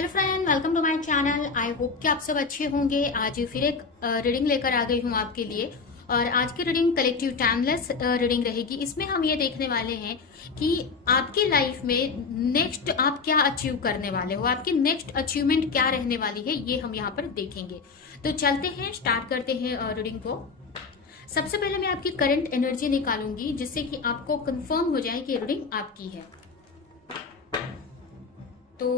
Hello friend, welcome to my channel. I hope कि आप सब अच्छे होंगे। आज फिर एक रीडिंग लेकर आ गई हूँ आपके लिए। और आज की रीडिंग कलेक्टिव टाइमलेस रीडिंग रहेगी। इसमें हम ये देखने वाले हैं कि आपकी लाइफ में नेक्स्ट आप क्या अचीव करने वाले हो, आपकी नेक्स्ट अचीवमेंट क्या रहने वाली है, ये हम यहाँ पर देखेंगे। तो चलते हैं, स्टार्ट करते हैं रीडिंग को। सबसे पहले मैं आपकी करंट एनर्जी निकालूंगी जिससे कि आपको कंफर्म हो जाए कि रीडिंग आपकी है। तो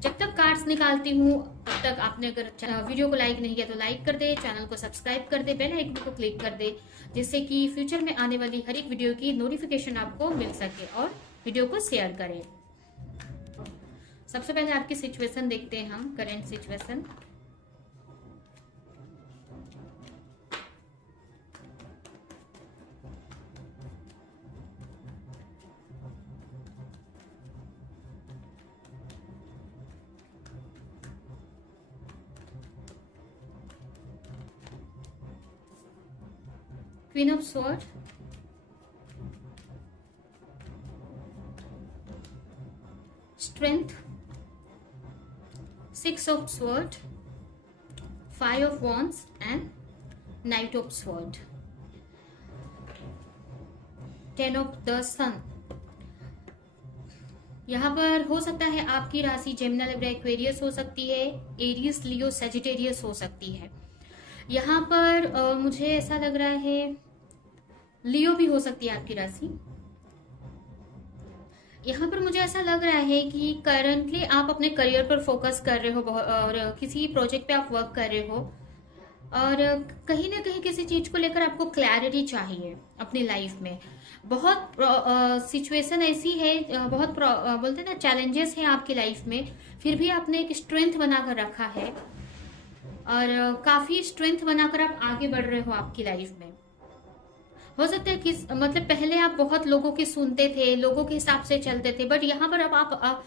जब तक कार्ड्स निकालती हूँ तब तक आपने अगर वीडियो को लाइक नहीं किया तो लाइक कर दे, चैनल को सब्सक्राइब कर दे, बेल आइकन को क्लिक कर दे, जिससे कि फ्यूचर में आने वाली हर एक वीडियो की नोटिफिकेशन आपको मिल सके। और वीडियो को शेयर करें। सबसे पहले आपकी सिचुएशन देखते हैं हम, current situation. Queen of Swords, Strength, Six of Swords, Five of Wands and Knight of Swords, Ten of the Sun। यहाँ पर हो सकता है आपकी राशि जेमिनी, लिब्रा, एक्वेरियस हो सकती है, एरियस, लियो, सजिटेरियस हो सकती है। यहाँ पर मुझे ऐसा लग रहा है लियो भी हो सकती है आपकी राशि। यहाँ पर मुझे ऐसा लग रहा है कि करंटली आप अपने करियर पर फोकस कर रहे हो और किसी प्रोजेक्ट पे आप वर्क कर रहे हो और कहीं ना कहीं किसी चीज को लेकर आपको क्लैरिटी चाहिए अपनी लाइफ में। बहुत सिचुएशन ऐसी है, बहुत बोलते हैं ना, चैलेंजेस हैं आपकी लाइफ में, फिर भी आपने एक स्ट्रेंथ बनाकर रखा है और काफी स्ट्रेंथ बनाकर आप आगे बढ़ रहे हो आपकी लाइफ में। हो सकता है कि मतलब पहले आप बहुत लोगों की सुनते थे, लोगों के हिसाब से चलते थे, बट यहाँ पर अब आप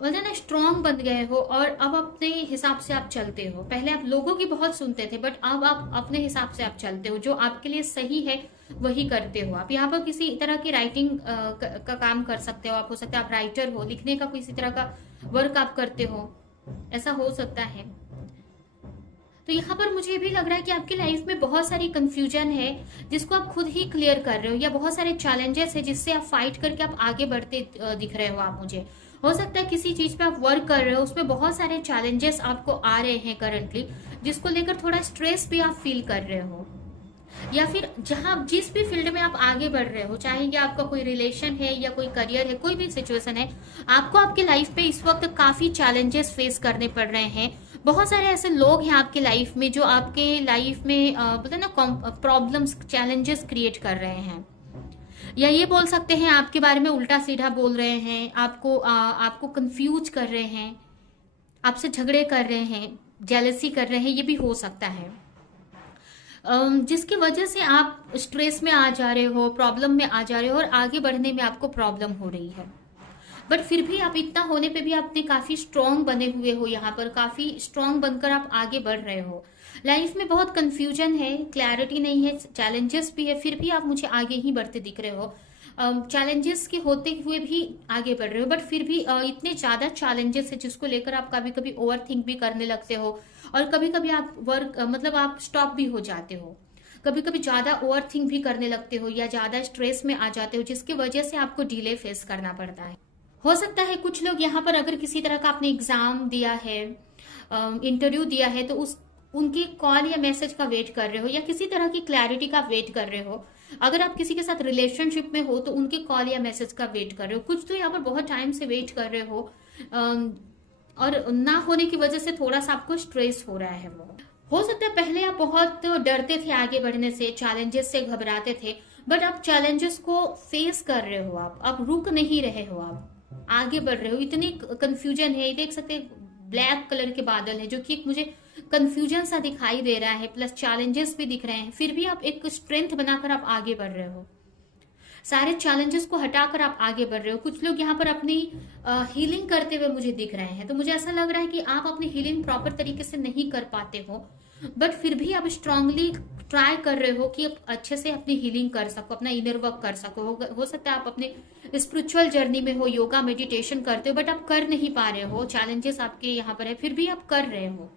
बोलते ना स्ट्रांग बन गए हो और अब अपने हिसाब से आप चलते हो। पहले आप लोगों की बहुत सुनते थे, बट अब आप अपने हिसाब से आप चलते हो, जो आपके लिए सही है वही करते हो। आप यहाँ पर किसी तरह की राइटिंग का काम कर सकते हो। आप हो सकता है आप राइटर हो, लिखने का किसी तरह का वर्क आप करते हो, ऐसा हो सकता है। तो यहाँ पर मुझे भी लग रहा है कि आपकी लाइफ में बहुत सारी कंफ्यूजन है जिसको आप खुद ही क्लियर कर रहे हो, या बहुत सारे चैलेंजेस है जिससे आप फाइट करके आप आगे बढ़ते दिख रहे हो। आप मुझे हो सकता है किसी चीज पे आप वर्क कर रहे हो, उसमें बहुत सारे चैलेंजेस आपको आ रहे हैं करंटली, जिसको लेकर थोड़ा स्ट्रेस भी आप फील कर रहे हो। या फिर जहां जिस भी फील्ड में आप आगे बढ़ रहे हो, चाहे ये आपका कोई रिलेशन है या कोई करियर है, कोई भी सिचुएशन है, आपको आपके लाइफ पे इस वक्त काफी चैलेंजेस फेस करने पड़ रहे हैं। बहुत सारे ऐसे लोग हैं आपके लाइफ में जो आपके लाइफ में बोलते हैं ना प्रॉब्लम्स, चैलेंजेस क्रिएट कर रहे हैं, या ये बोल सकते हैं आपके बारे में उल्टा सीधा बोल रहे हैं, आपको कंफ्यूज कर रहे हैं, आपसे झगड़े कर रहे हैं, जेलसी कर रहे हैं, ये भी हो सकता है। जिसकी वजह से आप स्ट्रेस में आ जा रहे हो, प्रॉब्लम में आ जा रहे हो और आगे बढ़ने में आपको प्रॉब्लम हो रही है। बट फिर भी आप इतना होने पे भी आपने काफी स्ट्रांग बने हुए हो, यहाँ पर काफी स्ट्रांग बनकर आप आगे बढ़ रहे हो। लाइफ में बहुत कंफ्यूजन है, क्लैरिटी नहीं है, चैलेंजेस भी है, फिर भी आप मुझे आगे ही बढ़ते दिख रहे हो। चैलेंजेस के होते हुए भी आगे बढ़ रहे हो, बट फिर भी इतने ज्यादा चैलेंजेस है जिसको लेकर आप कभी कभी ओवर थिंक भी करने लगते हो और कभी कभी आप मतलब आप स्टॉप भी हो जाते हो। कभी कभी ज्यादा ओवर थिंक भी करने लगते हो या ज्यादा स्ट्रेस में आ जाते हो, जिसकी वजह से आपको डिले फेस करना पड़ता है। हो सकता है कुछ लोग यहाँ पर अगर किसी तरह का आपने एग्जाम दिया है, इंटरव्यू दिया है, तो उनकी कॉल या मैसेज का वेट कर रहे हो, या किसी तरह की क्लैरिटी का वेट कर रहे हो। अगर आप किसी के साथ रिलेशनशिप में हो तो उनके कॉल या मैसेज का वेट कर रहे हो। कुछ तो यहाँ पर बहुत टाइम से वेट कर रहे हो और ना होने की वजह से थोड़ा सा आपको स्ट्रेस हो रहा है। वो हो सकता है पहले आप बहुत डरते थे आगे बढ़ने से, चैलेंजेस से घबराते थे, बट आप चैलेंजेस को फेस कर रहे हो, आप रुक नहीं रहे हो, आप आगे बढ़ रहे हो। इतनी कंफ्यूजन है, देख सकते ब्लैक कलर के बादल है जो कि एक मुझे कंफ्यूजन सा दिखाई दे रहा है, प्लस चैलेंजेस भी दिख रहे हैं, फिर भी आप एक स्ट्रेंथ बनाकर आप आगे बढ़ रहे हो। सारे चैलेंजेस को हटाकर आप आगे बढ़ रहे हो। कुछ लोग यहाँ पर अपनी हीलिंग करते हुए मुझे दिख रहे हैं, तो मुझे ऐसा लग रहा है कि आप अपनी हीलिंग प्रॉपर तरीके से नहीं कर पाते हो, बट फिर भी आप स्ट्रांगली ट्राई कर रहे हो कि आप अच्छे से अपनी हीलिंग कर सको, अपना इनर वर्क कर सको। हो सकता है आप अपने स्पिरिचुअल जर्नी में हो, योगा मेडिटेशन करते हो, बट आप कर नहीं पा रहे हो, चैलेंजेस आपके यहाँ पर है, फिर भी आप कर रहे हो।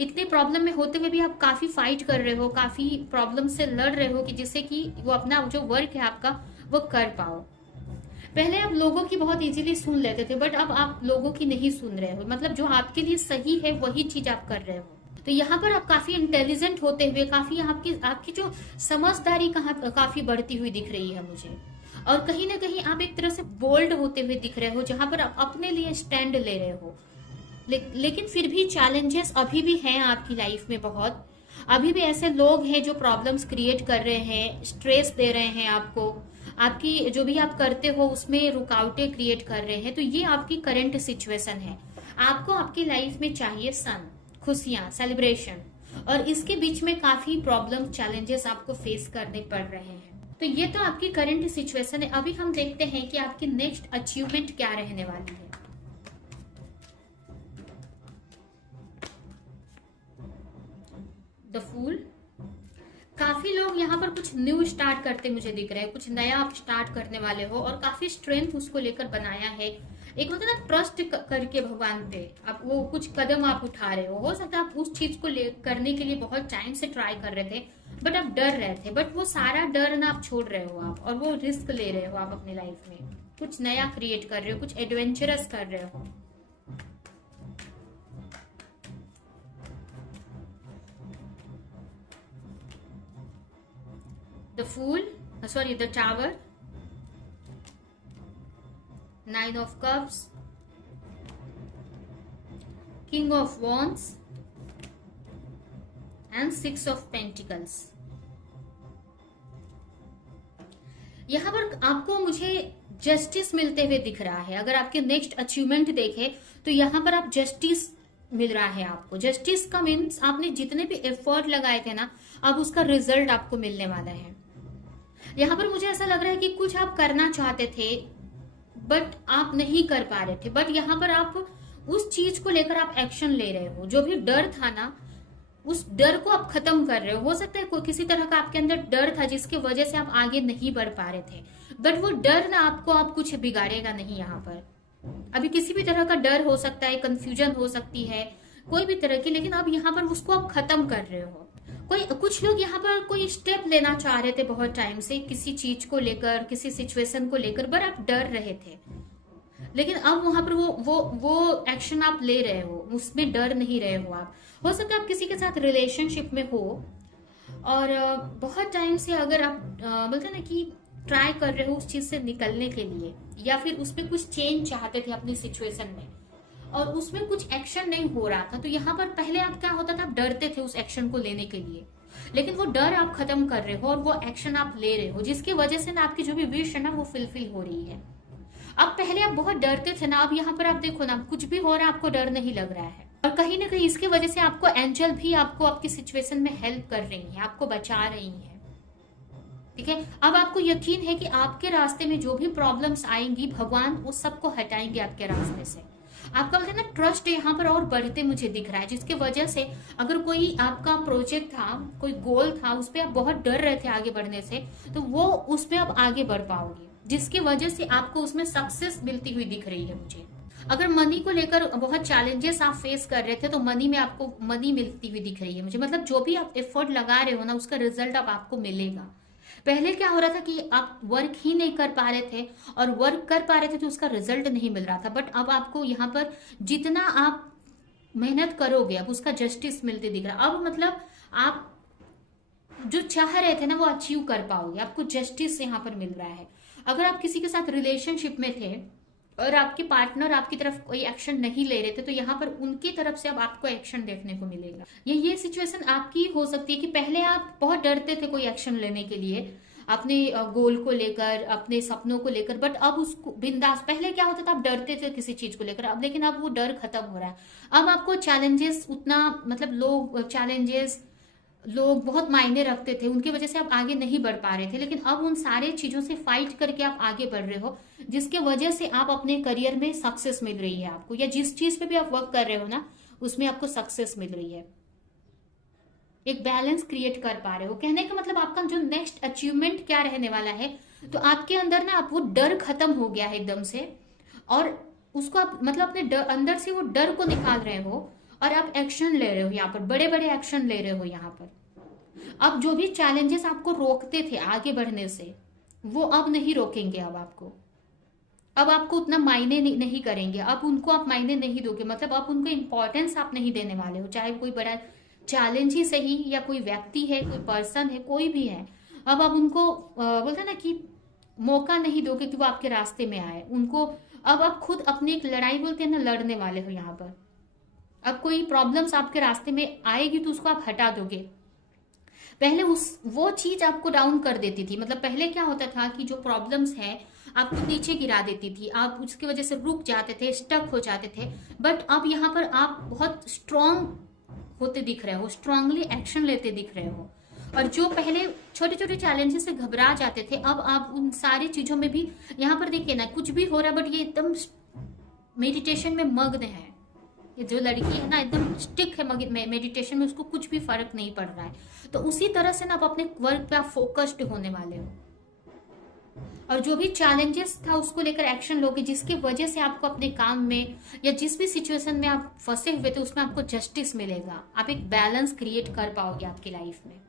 इतने प्रॉब्लम में होते हुए भी आप काफी फाइट कर रहे हो, काफी प्रॉब्लम से लड़ रहे हो कि जिससे कि वो अपना जो वर्क है आपका वो कर पाओ। पहले आप लोगों की बहुत इजीली सुन लेते थे, बट अब आप लोगों की नहीं सुन रहे हो, मतलब जो आपके लिए सही है वही चीज आप कर रहे हो। तो यहाँ पर आप काफी इंटेलिजेंट होते हुए, काफी आपकी आपकी जो समझदारी काफी बढ़ती हुई दिख रही है मुझे। और कहीं ना कहीं आप एक तरह से बोल्ड होते हुए दिख रहे हो, जहां पर आप अपने लिए स्टैंड ले रहे हो। लेकिन फिर भी चैलेंजेस अभी भी हैं आपकी लाइफ में बहुत। अभी भी ऐसे लोग हैं जो प्रॉब्लम्स क्रिएट कर रहे हैं, स्ट्रेस दे रहे हैं आपको, आपकी जो भी आप करते हो उसमें रुकावटें क्रिएट कर रहे हैं। तो ये आपकी करंट सिचुएशन है। आपको आपकी लाइफ में चाहिए सन, खुशियां, सेलिब्रेशन, और इसके बीच में काफी प्रॉब्लम, चैलेंजेस आपको फेस करने पड़ रहे हैं। तो ये तो आपकी करंट सिचुएशन है। अभी हम देखते हैं कि आपकी नेक्स्ट अचीवमेंट क्या रहने वाली है। The fool. काफी लोग यहाँ पर कुछ न्यू स्टार्ट करते मुझे दिख रहे हैं, कुछ नया आप स्टार्ट करने वाले हो और काफी स्ट्रेंथ उसको लेकर बनाया है। एक होता है ना ट्रस्ट करके भगवान पे आप वो कुछ कदम आप उठा रहे हो सकता है आप उस चीज को करने के लिए बहुत टाइम से ट्राई कर रहे थे, बट आप डर रहे थे, बट वो सारा डर ना आप छोड़ रहे हो आप, और वो रिस्क ले रहे हो आप अपनी लाइफ में, कुछ नया क्रिएट कर रहे हो, कुछ एडवेंचरस कर रहे हो। The Fool, sorry, the Tower, Nine of Cups, King of Wands and Six of Pentacles। यहाँ पर आपको मुझे जस्टिस मिलते हुए दिख रहा है। अगर आपके नेक्स्ट अचीवमेंट देखें तो यहाँ पर आप जस्टिस मिल रहा है आपको। जस्टिस का मीन्स आपने जितने भी एफर्ट लगाए थे ना, अब उसका रिजल्ट आपको मिलने वाला है। यहाँ पर मुझे ऐसा लग रहा है कि कुछ आप करना चाहते थे बट आप नहीं कर पा रहे थे, बट यहाँ पर आप उस चीज को लेकर आप एक्शन ले रहे हो। जो भी डर था ना, उस डर को आप खत्म कर रहे हो सकता है कोई किसी तरह का आपके अंदर डर था जिसकी वजह से आप आगे नहीं बढ़ पा रहे थे, बट वो डर ना आपको आप कुछ बिगाड़ेगा नहीं। यहाँ पर अभी किसी भी तरह का डर हो सकता है, कंफ्यूजन हो सकती है, कोई भी तरह की, लेकिन अब यहाँ पर उसको आप खत्म कर रहे हो। कुछ लोग यहाँ पर कोई स्टेप लेना चाह रहे थे बहुत टाइम से, किसी चीज को लेकर, किसी सिचुएशन को लेकर, बट आप डर रहे थे, लेकिन अब वहां पर वो एक्शन आप ले रहे हो, उसमें डर नहीं रहे हो आप। हो सकता है आप किसी के साथ रिलेशनशिप में हो और बहुत टाइम से अगर आप बोलते हैं ना कि ट्राई कर रहे हो उस चीज से निकलने के लिए, या फिर उसमें कुछ चेंज चाहते थे अपनी सिचुएशन में और उसमें कुछ एक्शन नहीं हो रहा था, तो यहाँ पर पहले आप क्या होता था, आप डरते थे उस एक्शन को लेने के लिए, लेकिन वो डर आप खत्म कर रहे हो और वो एक्शन आप ले रहे हो, जिसकी वजह से ना आपकी जो भी विश है ना वो फुलफिल हो रही है। अब पहले आप बहुत डरते थे ना, अब यहाँ पर आप देखो ना, कुछ भी हो रहा है आपको डर नहीं लग रहा है, और कहीं ना कहीं इसकी वजह से आपको एंजल भी आपको आपकी सिचुएशन में हेल्प कर रही है, आपको बचा रही है। ठीक है, अब आपको यकीन है कि आपके रास्ते में जो भी प्रॉब्लम्स आएंगी भगवान उस सबको हटाएंगे आपके रास्ते से। आपका बोलते हैं ना ट्रस्ट यहाँ पर और बढ़ते मुझे दिख रहा है, जिसके वजह से अगर कोई आपका प्रोजेक्ट था, कोई गोल था, उस पर आप बहुत डर रहे थे आगे बढ़ने से, तो वो उसमें आप आगे बढ़ पाओगे, जिसकी वजह से आपको उसमें सक्सेस मिलती हुई दिख रही है मुझे। अगर मनी को लेकर बहुत चैलेंजेस आप फेस कर रहे थे तो मनी में आपको मनी मिलती हुई दिख रही है मुझे, मतलब जो भी आप एफर्ट लगा रहे हो ना उसका रिजल्ट अब आपको मिलेगा। पहले क्या हो रहा था कि आप वर्क ही नहीं कर पा रहे थे और वर्क कर पा रहे थे तो उसका रिजल्ट नहीं मिल रहा था, बट अब आपको यहाँ पर जितना आप मेहनत करोगे अब उसका जस्टिस मिलते दिख रहा। अब मतलब आप जो चाह रहे थे ना वो अचीव कर पाओगे, आपको जस्टिस यहाँ पर मिल रहा है। अगर आप किसी के साथ रिलेशनशिप में थे और आपके पार्टनर आपकी तरफ कोई एक्शन नहीं ले रहे थे, तो यहाँ पर उनकी तरफ से अब आपको एक्शन देखने को मिलेगा। ये सिचुएशन आपकी हो सकती है कि पहले आप बहुत डरते थे कोई एक्शन लेने के लिए अपने गोल को लेकर, अपने सपनों को लेकर, बट अब उसको बिंदास, पहले क्या होता था आप डरते थे किसी चीज को लेकर, अब लेकिन अब वो डर खत्म हो रहा है। अब आपको चैलेंजेस उतना मतलब लोग बहुत मायने रखते थे, उनकी वजह से आप आगे नहीं बढ़ पा रहे थे, लेकिन अब उन सारे चीजों से फाइट करके आप आगे बढ़ रहे हो, जिसके वजह से आप अपने करियर में सक्सेस मिल रही है आपको, या जिस चीज पे भी आप वर्क कर रहे हो ना उसमें आपको सक्सेस मिल रही है। एक बैलेंस क्रिएट कर पा रहे हो। कहने का मतलब आपका जो नेक्स्ट अचीवमेंट क्या रहने वाला है, तो आपके अंदर ना आप वो डर खत्म हो गया है एकदम से, और उसको आप मतलब अपने अंदर से वो डर को निकाल रहे हो और आप एक्शन ले रहे हो। यहाँ पर बड़े बड़े एक्शन ले रहे हो। यहाँ पर अब जो भी चैलेंजेस आपको रोकते थे आगे बढ़ने से, वो अब नहीं रोकेंगे। अब आपको उतना मायने नहीं करेंगे। अब उनको आप मायने नहीं दोगे, मतलब अब उनको इंपॉर्टेंस आप नहीं देने वाले हो। चाहे कोई बड़ा चैलेंज ही सही, या कोई व्यक्ति है, कोई पर्सन है, कोई भी है, अब आप उनको बोलते हैं ना कि मौका नहीं दोगे कि वो आपके रास्ते में आए। उनको अब आप खुद अपनी एक लड़ाई बोलते हैं ना, लड़ने वाले हो यहाँ पर। अब कोई प्रॉब्लम्स आपके रास्ते में आएगी तो उसको आप हटा दोगे। पहले वो चीज आपको डाउन कर देती थी। मतलब पहले क्या होता था कि जो प्रॉब्लम्स है आपको नीचे गिरा देती थी, आप उसकी वजह से रुक जाते थे, स्टक हो जाते थे। बट अब यहाँ पर आप बहुत स्ट्रांग होते दिख रहे हो, स्ट्रांगली एक्शन लेते दिख रहे हो। और जो पहले छोटे छोटे चैलेंजेस से घबरा जाते थे, अब आप उन सारी चीजों में भी, यहाँ पर देखिए ना, कुछ भी हो रहा है बट ये एकदम मेडिटेशन में मग्न है। ये जो लड़की है ना एकदम स्टिक है मेडिटेशन में, उसको कुछ भी फर्क नहीं पड़ रहा है। तो उसी तरह से ना आप अपने वर्क पे आप फोकस्ड होने वाले हो, और जो भी चैलेंजेस था उसको लेकर एक्शन लोगे, जिसकी वजह से आपको अपने काम में या जिस भी सिचुएशन में आप फंसे हुए थे उसमें आपको जस्टिस मिलेगा। आप एक बैलेंस क्रिएट कर पाओगे आपकी लाइफ में।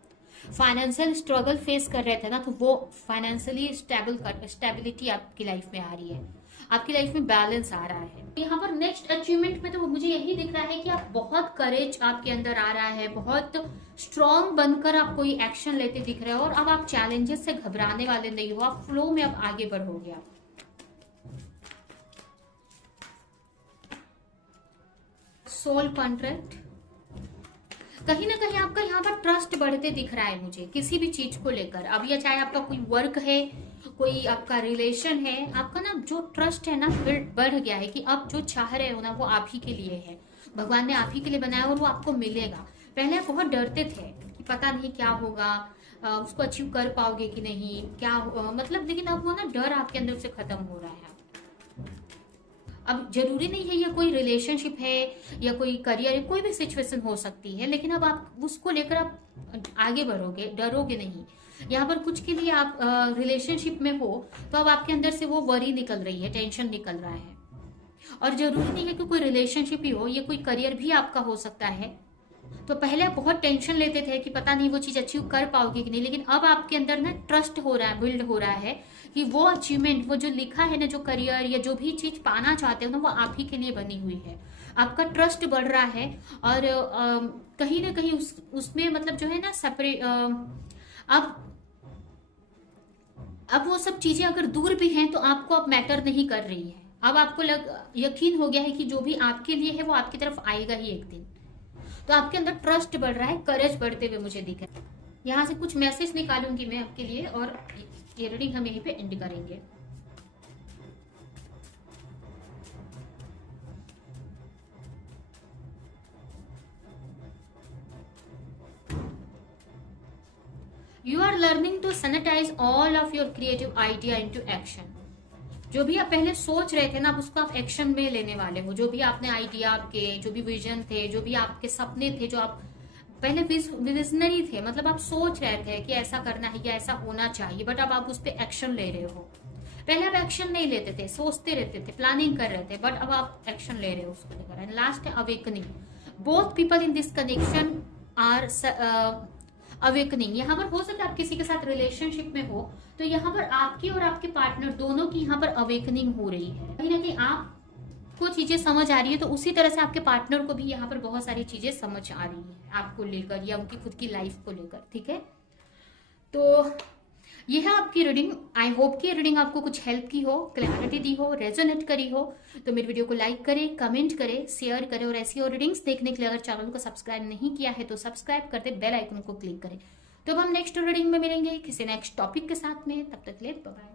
फाइनेंशियल स्ट्रगल फेस कर रहे थे ना, तो वो फाइनेंशियली स्टेबिलिटी आपकी लाइफ में आ रही है, आपकी लाइफ में बैलेंस आ रहा है। यहाँ पर नेक्स्ट अचीवमेंट में तो मुझे यही दिख रहा है कि आप बहुत करेज आपके अंदर आ रहा है, बहुत स्ट्रांग बनकर आप कोई एक्शन लेते दिख रहे हो, और अब आप चैलेंजेस से घबराने वाले नहीं हो, आप फ्लो में अब आगे बढ़ोगे। आप सोल कॉन्ट्रैक्ट, कहीं ना कहीं आपका यहाँ पर ट्रस्ट बढ़ते दिख रहा है मुझे किसी भी चीज को लेकर। अब या चाहे आपका कोई वर्क है, कोई आपका रिलेशन है, आपका ना जो ट्रस्ट है ना बढ़ गया है कि अब जो चाह रहे हो ना वो आप ही के लिए है, भगवान ने आप ही के लिए बनाया और वो आपको मिलेगा। पहले आप बहुत डरते थे कि पता नहीं क्या होगा, उसको अचीव कर पाओगे कि नहीं, क्या मतलब, लेकिन अब वो ना डर आपके अंदर से खत्म हो रहा है। अब जरूरी नहीं है ये कोई रिलेशनशिप है या कोई करियर है, कोई भी सिचुएशन हो सकती है, लेकिन अब आप उसको लेकर आप आगे बढ़ोगे, डरोगे नहीं। यहाँ पर कुछ के लिए आप रिलेशनशिप में हो तो अब आपके अंदर से वो वरी निकल रही है, टेंशन निकल रहा है। और जरूरी नहीं है कि कोई रिलेशनशिप ही हो, ये कोई करियर भी आपका हो सकता है। तो पहले आप बहुत टेंशन लेते थे कि पता नहीं वो चीज अचीव कर पाओगे कि नहीं, लेकिन अब आपके अंदर ना ट्रस्ट हो रहा है, बिल्ड हो रहा है कि वो अचीवमेंट, वो जो लिखा है ना, जो करियर या जो भी चीज पाना चाहते हो ना, वो आप ही के लिए बनी हुई है। आपका ट्रस्ट बढ़ रहा है, और कहीं ना कहीं उसमें मतलब जो है ना सेपरेट, अब वो सब चीजें अगर दूर भी हैं तो आपको अब मैटर नहीं कर रही है। अब आपको यकीन हो गया है कि जो भी आपके लिए है वो आपकी तरफ आएगा ही एक दिन। तो आपके अंदर ट्रस्ट बढ़ रहा है, करेज बढ़ते हुए मुझे दिख रहा है। यहाँ से कुछ मैसेज निकालूंगी मैं आपके लिए, और ये रीडिंग हम यहीं पे एंड करेंगे। You are learning to sanitise all of your creative idea into action. जो भी आप पहले सोच रहे थे ना, अब उसको आप एक्शन में लेने वाले हो। जो भी आपने आइडिया, आपके जो भी विजन थे, जो भी आपके सपने थे, जो आप पहले विजनरी थे, मतलब आप सोच रहे थे कि ऐसा करना है या ऐसा होना चाहिए, बट अब आप उस पर एक्शन ले रहे हो। पहले आप एक्शन नहीं लेते थे, सोचते रहते थे, प्लानिंग कर रहे थे, बट अब आप एक्शन ले रहे हो उसको लेकर। एंड लास्ट है awakening. Both people in this connection are awakening. यहाँ पर हो सकता है आप किसी के साथ रिलेशनशिप में हो, तो यहाँ पर आपकी और आपके पार्टनर दोनों की यहाँ पर अवेकनिंग हो रही है। कहीं ना कहीं आपको चीजें समझ आ रही है, तो उसी तरह से आपके पार्टनर को भी यहाँ पर बहुत सारी चीजें समझ आ रही है आपको लेकर या उनकी खुद की लाइफ को लेकर। ठीक है, तो ये है आपकी रीडिंग। आई होप कि रीडिंग आपको कुछ हेल्प की हो, क्लैरिटी दी हो, रेजोनेट करी हो। तो मेरी वीडियो को लाइक करें, कमेंट करें, शेयर करें, और ऐसी और रीडिंग्स देखने के लिए अगर चैनल को सब्सक्राइब नहीं किया है तो सब्सक्राइब करते बेल आइकन को क्लिक करें। तो अब हम नेक्स्ट रीडिंग में मिलेंगे किसी नेक्स्ट टॉपिक के साथ में, तब तक ले बाय।